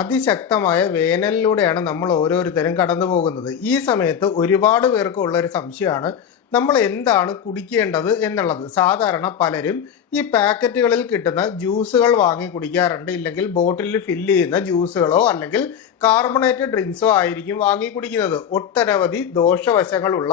അതിശക്തമായ വേനലിലൂടെയാണ് നമ്മൾ ഓരോരുത്തരും കടന്നു പോകുന്നത്. ഈ സമയത്ത് ഒരുപാട് പേർക്ക് ഉള്ള ഒരു സംശയമാണ് നമ്മൾ എന്താണ് കുടിക്കേണ്ടത് എന്നുള്ളത്. സാധാരണ പലരും ഈ പാക്കറ്റുകളിൽ കിട്ടുന്ന ജ്യൂസുകൾ വാങ്ങി കുടിക്കാറുണ്ട്, ഇല്ലെങ്കിൽ ബോട്ടിലിൽ ഫില്ല് ചെയ്യുന്ന ജ്യൂസുകളോ അല്ലെങ്കിൽ കാർബണേറ്റഡ് ഡ്രിങ്ക്സോ ആയിരിക്കും വാങ്ങി കുടിക്കുന്നത്. ഒട്ടനവധി ദോഷവശങ്ങളുള്ള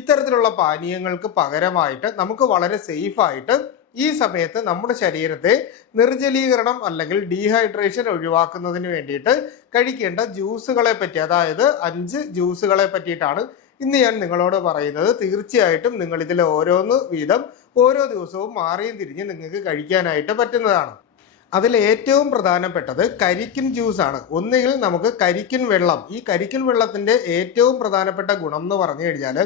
ഇത്തരത്തിലുള്ള പാനീയങ്ങൾക്ക് പകരമായിട്ട് നമുക്ക് വളരെ സേഫായിട്ട് ഈ സമയത്ത് നമ്മുടെ ശരീരത്തെ നിർജ്ജലീകരണം അല്ലെങ്കിൽ ഡീഹൈഡ്രേഷൻ ഒഴിവാക്കുന്നതിന് വേണ്ടിയിട്ട് കഴിക്കേണ്ട ജ്യൂസുകളെ പറ്റി, അതായത് 5 ജ്യൂസുകളെ പറ്റിയിട്ടാണ് ഇന്ന് ഞാൻ നിങ്ങളോട് പറയുന്നത്. തീർച്ചയായിട്ടും നിങ്ങൾ ഇതിൽ ഓരോന്ന് വീതം ഓരോ ദിവസവും മാറിയും തിരിഞ്ഞ് നിങ്ങൾക്ക് കഴിക്കാനായിട്ട് പറ്റുന്നതാണ്. അതിൽ ഏറ്റവും പ്രധാനപ്പെട്ടത് കരിക്കിൻ ജ്യൂസാണ്. ഒന്നുകിൽ നമുക്ക് കരിക്കിൻ വെള്ളം, ഈ കരിക്കിൻ വെള്ളത്തിൻ്റെ ഏറ്റവും പ്രധാനപ്പെട്ട ഗുണം എന്ന് പറഞ്ഞു കഴിഞ്ഞാൽ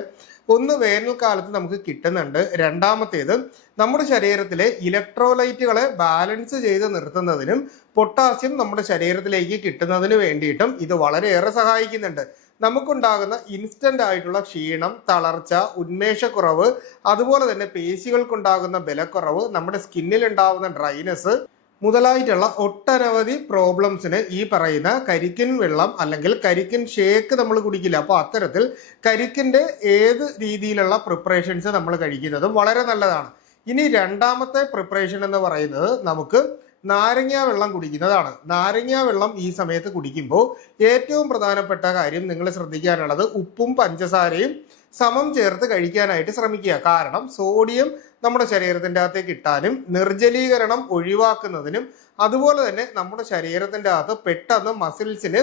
ഒന്ന് വേനൽക്കാലത്ത് നമുക്ക് കിട്ടുന്നുണ്ട്, രണ്ടാമത്തേത് നമ്മുടെ ശരീരത്തിലെ ഇലക്ട്രോലൈറ്റുകളെ ബാലൻസ് ചെയ്ത് നിർത്തുന്നതിനും പൊട്ടാസ്യം നമ്മുടെ ശരീരത്തിലേക്ക് കിട്ടുന്നതിന് വേണ്ടിയിട്ടും ഇത് വളരെയേറെ സഹായിക്കുന്നുണ്ട്. നമുക്കുണ്ടാകുന്ന ഇൻസ്റ്റന്റ് ആയിട്ടുള്ള ക്ഷീണം, തളർച്ച, ഉന്മേഷക്കുറവ്, അതുപോലെ തന്നെ പേശികൾക്കുണ്ടാകുന്ന ബലക്കുറവ്, നമ്മുടെ സ്കിന്നിൽ ഉണ്ടാകുന്ന ഡ്രൈനെസ് മുതലായിട്ടുള്ള ഒട്ടനവധി പ്രോബ്ലംസിന് ഈ പറയുന്ന കരിക്കിൻ വെള്ളം അല്ലെങ്കിൽ കരിക്കിൻ ഷേക്ക് നമ്മൾ കുടിക്കില്ല. അപ്പോൾ അത്തരത്തിൽ കരിക്കിൻ്റെ ഏത് രീതിയിലുള്ള പ്രിപ്പറേഷൻസ് നമ്മൾ കഴിക്കുന്നതും വളരെ നല്ലതാണ്. ഇനി രണ്ടാമത്തെ പ്രിപ്പറേഷൻ എന്ന് പറയുന്നത് നമുക്ക് നാരങ്ങ വെള്ളം കുടിക്കുന്നതാണ്. നാരങ്ങ വെള്ളം ഈ സമയത്ത് കുടിക്കുമ്പോൾ ഏറ്റവും പ്രധാനപ്പെട്ട കാര്യം നിങ്ങൾ ശ്രദ്ധിക്കാനുള്ളത് ഉപ്പും പഞ്ചസാരയും സമം ചേർത്ത് കഴിക്കാനായിട്ട് ശ്രമിക്കുക. കാരണം സോഡിയം നമ്മുടെ ശരീരത്തിൻ്റെ അകത്തേക്ക് കിട്ടാനും നിർജ്ജലീകരണം ഒഴിവാക്കുന്നതിനും അതുപോലെ തന്നെ നമ്മുടെ ശരീരത്തിൻ്റെ അകത്ത് പെട്ടെന്ന് മസിൽസിന്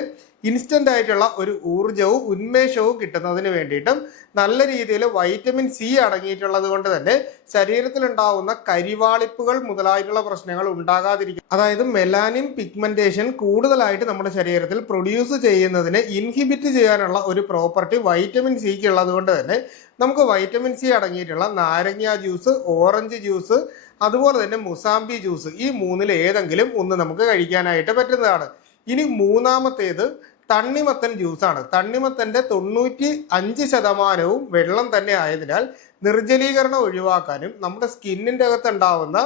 ഇൻസ്റ്റന്റ് ആയിട്ടുള്ള ഒരു ഊർജവും ഉന്മേഷവും കിട്ടുന്നതിന് വേണ്ടിയിട്ടും നല്ല രീതിയിൽ വൈറ്റമിൻ സി അടങ്ങിയിട്ടുള്ളത് കൊണ്ട് തന്നെ ശരീരത്തിലുണ്ടാവുന്ന കരിവാളിപ്പുകൾ മുതലായിട്ടുള്ള പ്രശ്നങ്ങൾ ഉണ്ടാകാതിരിക്കും. അതായത് മെലാനിൻ പിഗ്മെന്റേഷൻ കൂടുതലായിട്ട് നമ്മുടെ ശരീരത്തിൽ പ്രൊഡ്യൂസ് ചെയ്യുന്നതിനെ ഇൻഹിബിറ്റ് ചെയ്യാനുള്ള ഒരു പ്രോപ്പർട്ടി വൈറ്റമിൻ സിക്ക് ഉള്ളത് കൊണ്ട് തന്നെ നമുക്ക് വൈറ്റമിൻ സി അടങ്ങിയിട്ടുള്ള നാരങ്ങ ജ്യൂസ്, ഓറഞ്ച് ജ്യൂസ്, അതുപോലെ തന്നെ മുസാമ്പി ജ്യൂസ്, ഈ മൂന്നിൽ ഏതെങ്കിലും ഒന്ന് നമുക്ക് കഴിക്കാനായിട്ട് പറ്റുന്നതാണ്. ഇനി മൂന്നാമത്തേത് തണ്ണിമത്തൻ ജ്യൂസാണ്. തണ്ണിമത്തൻ്റെ 95% വെള്ളം തന്നെ ആയതിനാൽ നിർജ്ജലീകരണം ഒഴിവാക്കാനും നമ്മുടെ സ്കിന്നിൻ്റെ അകത്തുണ്ടാവുന്ന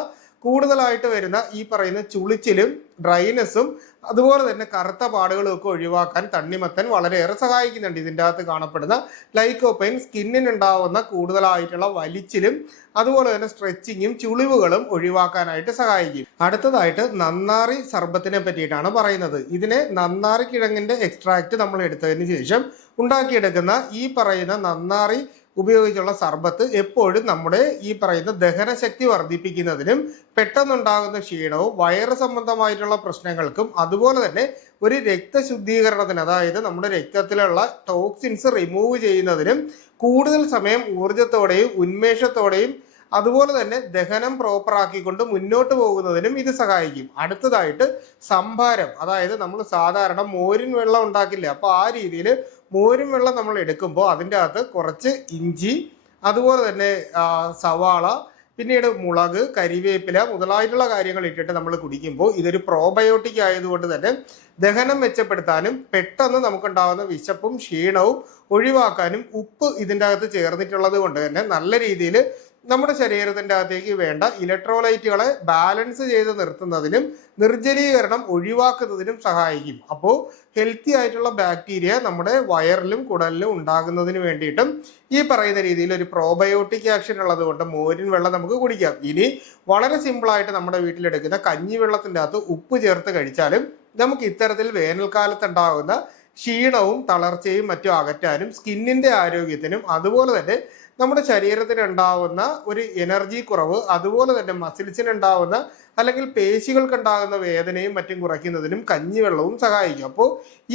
കൂടുതലായിട്ട് വരുന്ന ഈ പറയുന്ന ചുളിച്ചിലും ഡ്രൈനെസ്സും അതുപോലെ തന്നെ കറുത്ത പാടുകളും ഒക്കെ ഒഴിവാക്കാൻ തണ്ണിമത്തൻ വളരെയേറെ സഹായിക്കുന്നുണ്ട്. ഇതിൻ്റെ അകത്ത് കാണപ്പെടുന്ന ലൈക്കോപ്പൈൻ സ്കിന്നിനുണ്ടാവുന്ന കൂടുതലായിട്ടുള്ള വലിച്ചിലും അതുപോലെ തന്നെ സ്ട്രെച്ചിങ്ങും ചുളിവുകളും ഒഴിവാക്കാനായിട്ട് സഹായിക്കും. അടുത്തതായിട്ട് നന്നാറി സർബത്തിനെ പറ്റിയിട്ടാണ് പറയുന്നത്. ഇതിനെ നന്നാറി കിഴങ്ങിൻ്റെ എക്സ്ട്രാക്റ്റ് നമ്മൾ എടുത്തതിന് ശേഷം ഉണ്ടാക്കിയെടുക്കുന്ന ഈ പറയുന്ന നന്നാറി ഉപയോഗിച്ചുള്ള സർബത്ത് എപ്പോഴും നമ്മുടെ ഈ പറയുന്ന ദഹനശക്തി വർദ്ധിപ്പിക്കുന്നതിനും പെട്ടെന്നുണ്ടാകുന്ന ക്ഷീണവും വയറ് സംബന്ധമായിട്ടുള്ള പ്രശ്നങ്ങൾക്കും അതുപോലെ തന്നെ ഒരു രക്തശുദ്ധീകരണത്തിന്, അതായത് നമ്മുടെ രക്തത്തിലുള്ള ടോക്സിൻസ് റിമൂവ് ചെയ്യുന്നതിനും കൂടുതൽ സമയം ഊർജത്തോടെയും ഉന്മേഷത്തോടെയും അതുപോലെ തന്നെ ദഹനം പ്രോപ്പറാക്കിക്കൊണ്ട് മുന്നോട്ട് പോകുന്നതിനും ഇത് സഹായിക്കും. അടുത്തതായിട്ട് സംഭാരം, അതായത് നമ്മൾ സാധാരണ മോരിൻ വെള്ളം ഉണ്ടാക്കില്ല, അപ്പോൾ ആ രീതിയിൽ മോരും വെള്ളം നമ്മൾ എടുക്കുമ്പോൾ അതിൻ്റെ അകത്ത് കുറച്ച് ഇഞ്ചി, അതുപോലെ തന്നെ സവാള, പിന്നീട് മുളക്, കരിവേപ്പില മുതലായിട്ടുള്ള കാര്യങ്ങൾ ഇട്ടിട്ട് നമ്മൾ കുടിക്കുമ്പോൾ ഇതൊരു പ്രോബയോട്ടിക് ആയതുകൊണ്ട് തന്നെ ദഹനം മെച്ചപ്പെടുത്താനും പെട്ടെന്ന് നമുക്കുണ്ടാകുന്ന വിശപ്പും ക്ഷീണവും ഒഴിവാക്കാനും ഉപ്പ് ഇതിൻ്റെ അകത്ത് ചേർന്നിട്ടുള്ളത് കൊണ്ട് തന്നെ നല്ല രീതിയിൽ നമ്മുടെ ശരീരത്തിൻ്റെ അകത്തേക്ക് വേണ്ട ഇലക്ട്രോലൈറ്റുകളെ ബാലൻസ് ചെയ്ത് നിർത്തുന്നതിനും നിർജ്ജലീകരണം ഒഴിവാക്കുന്നതിനും സഹായിക്കും. അപ്പോൾ ഹെൽത്തി ആയിട്ടുള്ള ബാക്ടീരിയ നമ്മുടെ വയറിലും കുടലിലും ഉണ്ടാകുന്നതിന് വേണ്ടിയിട്ടും ഈ പറയുന്ന രീതിയിൽ ഒരു പ്രോബയോട്ടിക് ആക്ഷൻ ഉള്ളത് കൊണ്ട് മോരിൻ വെള്ളം നമുക്ക് കുടിക്കാം. ഇനി വളരെ സിമ്പിളായിട്ട് നമ്മുടെ വീട്ടിലെടുക്കുന്ന കഞ്ഞിവെള്ളത്തിൻ്റെ അകത്ത് ഉപ്പ് ചേർത്ത് കഴിച്ചാലും നമുക്ക് ഇത്തരത്തിൽ വേനൽക്കാലത്ത് ഉണ്ടാകുന്ന ക്ഷീണവും തളർച്ചയും മറ്റും അകറ്റാനും സ്കിന്നിൻ്റെ ആരോഗ്യത്തിനും അതുപോലെ തന്നെ നമ്മുടെ ശരീരത്തിനുണ്ടാവുന്ന ഒരു എനർജി കുറവ് അതുപോലെ തന്നെ മസിൽസിനുണ്ടാവുന്ന അല്ലെങ്കിൽ പേശികൾക്കുണ്ടാകുന്ന വേദനയും മറ്റും കുറയ്ക്കുന്നതിനും കഞ്ഞിവെള്ളവും സഹായിക്കും. അപ്പോൾ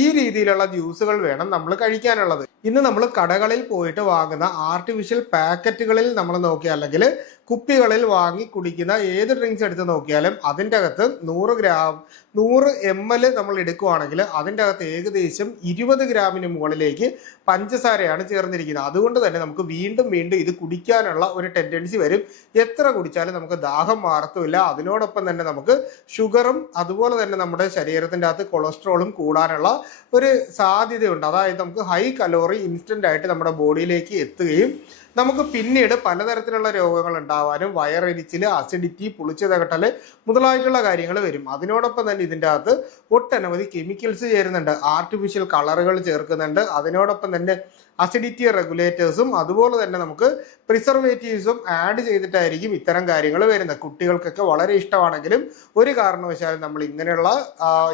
ഈ രീതിയിലുള്ള ജ്യൂസുകൾ വേണം നമ്മൾ കഴിക്കാനുള്ളത്. ഇന്ന് നമ്മൾ കടകളിൽ പോയിട്ട് വാങ്ങുന്ന ആർട്ടിഫിഷ്യൽ പാക്കറ്റുകളിൽ നമ്മൾ നോക്കിയാൽ അല്ലെങ്കിൽ കുപ്പികളിൽ വാങ്ങി കുടിക്കുന്ന ഏത് ഡ്രിങ്ക്സ് എടുത്ത് നോക്കിയാലും അതിൻ്റെ അകത്ത് 100 ml നമ്മൾ എടുക്കുകയാണെങ്കിൽ അതിൻ്റെ അകത്ത് ഏകദേശം 20 ഗ്രാമിന് മുകളിലേക്ക് പഞ്ചസാരയാണ് ചേർന്നിരിക്കുന്നത്. അതുകൊണ്ട് തന്നെ നമുക്ക് വീണ്ടും വീണ്ടും ഇത് കുടിക്കാനുള്ള ഒരു ടെൻഡൻസി വരും. എത്ര കുടിച്ചാലും നമുക്ക് ദാഹം മാറത്തുമില്ല. അതിനോടൊപ്പം തന്നെ നമുക്ക് ഷുഗറും അതുപോലെ തന്നെ നമ്മുടെ ശരീരത്തിൻ്റെ അകത്ത് കൊളസ്ട്രോളും കൂടാനുള്ള ഒരു സാധ്യതയുണ്ട്. അതായത് നമുക്ക് ഹൈ കലോറി ഇൻസ്റ്റന്റ് ആയിട്ട് നമ്മുടെ ബോഡിയിലേക്ക് എത്തുകയും നമുക്ക് പിന്നീട് പലതരത്തിലുള്ള രോഗങ്ങൾ ഉണ്ടാവാനും വയറെരിച്ചിൽ, അസിഡിറ്റി, പുളിച്ചു തകട്ടൽ മുതലായിട്ടുള്ള കാര്യങ്ങൾ വരും. അതിനോടൊപ്പം തന്നെ ഇതിൻ്റെ അകത്ത് ഒട്ടനവധി കെമിക്കൽസ് ചേരുന്നുണ്ട്, ആർട്ടിഫിഷ്യൽ കളറുകൾ ചേർക്കുന്നുണ്ട്. അതിനോടൊപ്പം തന്നെ അസിഡിറ്റി റെഗുലേറ്റേഴ്സും അതുപോലെ തന്നെ നമുക്ക് പ്രിസർവേറ്റീവ്സും ആഡ് ചെയ്തിട്ടായിരിക്കും ഇത്തരം കാര്യങ്ങൾ വരുന്നത്. കുട്ടികൾക്കൊക്കെ വളരെ ഇഷ്ടമാണെങ്കിലും ഒരു കാരണവശാലും നമ്മൾ ഇങ്ങനെയുള്ള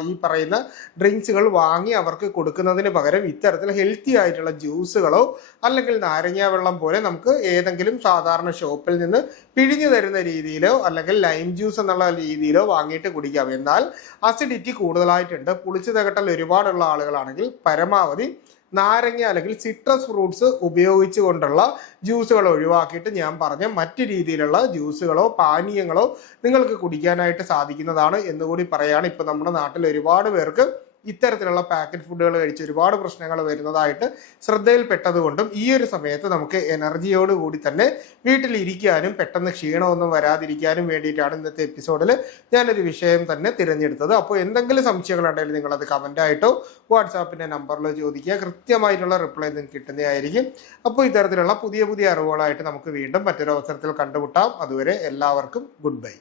ഈ പറയുന്ന ഡ്രിങ്ക്സുകൾ വാങ്ങി അവർക്ക് കൊടുക്കുന്നതിന് പകരം ഇത്തരത്തിൽ ഹെൽത്തി ആയിട്ടുള്ള ജ്യൂസുകളോ അല്ലെങ്കിൽ നാരങ്ങ വെള്ളം പോലെ നമുക്ക് ഏതെങ്കിലും സാധാരണ ഷോപ്പിൽ നിന്ന് പിഴിഞ്ഞു തരുന്ന രീതിയിലോ അല്ലെങ്കിൽ ലൈം ജ്യൂസ് എന്നുള്ള രീതിയിലോ വാങ്ങിയിട്ട് കുടിക്കാം. എന്നാൽ അസിഡിറ്റി കൂടുതലായിട്ടുണ്ട്, പുളിച്ചു തകട്ടൽ ഒരുപാടുള്ള ആളുകളാണെങ്കിൽ പരമാവധി നാരങ്ങ അല്ലെങ്കിൽ സിട്രസ് ഫ്രൂട്ട്സ് ഉപയോഗിച്ചുകൊണ്ടുള്ള ജ്യൂസുകൾ ഒഴിവാക്കിയിട്ട് ഞാൻ പറഞ്ഞ മറ്റു രീതിയിലുള്ള ജ്യൂസുകളോ പാനീയങ്ങളോ നിങ്ങൾക്ക് കുടിക്കാനായിട്ട് സാധിക്കുന്നതാണ് എന്നുകൂടി പറയാണ്. ഇപ്പം നമ്മുടെ നാട്ടിൽ ഒരുപാട് പേർക്ക് ഇത്തരത്തിലുള്ള പാക്കറ്റ് ഫുഡുകൾ കഴിച്ച് ഒരുപാട് പ്രശ്നങ്ങൾ വരുന്നതായിട്ട് ശ്രദ്ധയിൽപ്പെട്ടതുകൊണ്ടും ഈ ഒരു സമയത്ത് നമുക്ക് എനർജിയോട് കൂടി തന്നെ വീട്ടിലിരിക്കാനും പെട്ടെന്ന് ക്ഷീണമൊന്നും വരാതിരിക്കാനും വേണ്ടിയിട്ടാണ് ഇന്നത്തെ എപ്പിസോഡിൽ ഞാനൊരു വിഷയം തന്നെ തിരഞ്ഞെടുത്തത്. അപ്പോൾ എന്തെങ്കിലും സംശയങ്ങളുണ്ടെങ്കിൽ നിങ്ങളത് കമൻ്റായിട്ടോ വാട്സാപ്പിൻ്റെ നമ്പറിലോ ചോദിക്കുക, കൃത്യമായിട്ടുള്ള റിപ്ലൈ നിങ്ങൾക്ക് കിട്ടുന്നതായിരിക്കും. അപ്പോൾ ഇത്തരത്തിലുള്ള പുതിയ പുതിയ അറിവുകളായിട്ട് നമുക്ക് വീണ്ടും മറ്റൊരു അവസരത്തിൽ കണ്ടുമുട്ടാം. അതുവരെ എല്ലാവർക്കും ഗുഡ് ബൈ.